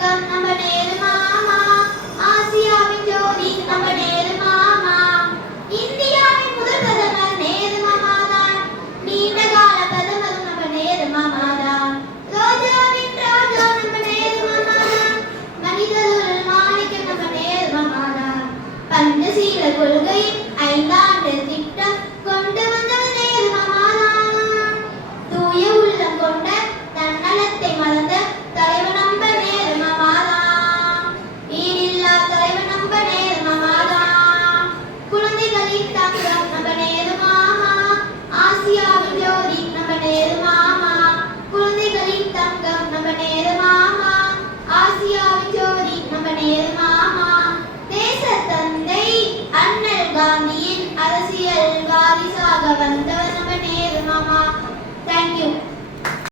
தங்கம் நம்ம நேரு மாமா, ஆசியாவின் ஜோதி நம்ம நேரு மாமா, இந்தியாவின் முதல் பிரதமர் நேரு மாமா தான், நீண்ட கால பிரதமரும் நம்ம நேரு மாமா தான், ரோஜாவின் ராஜா நம்ம நேரு மாமா தான், மனிதருள் மாணிக்கம் நம்ம நேரு மாமா தான், பஞ்சசீல கொள்கையின் 5 ஆண்டு திட்டம் கொண்டு வந்தவர் நேரு மாமா தான், தூய உள்ளம் கொண்ட தன்னலத்தை மறந்த தலைவர் நம்ம நேரு மாமா தான், ஈடில்லா தலைவர் நம்ம நேரு மாமா தான், குழந்தைகளின் தங்கம் நம்ம நேரு மாமா, ஆசியாவின் ஜோதி நம்ம நேரு மாமா, குழந்தைகளின் தங்கம் நம்ம நேரு மாமா, ஆசியாவின் ஜோதி நம்ம நேரு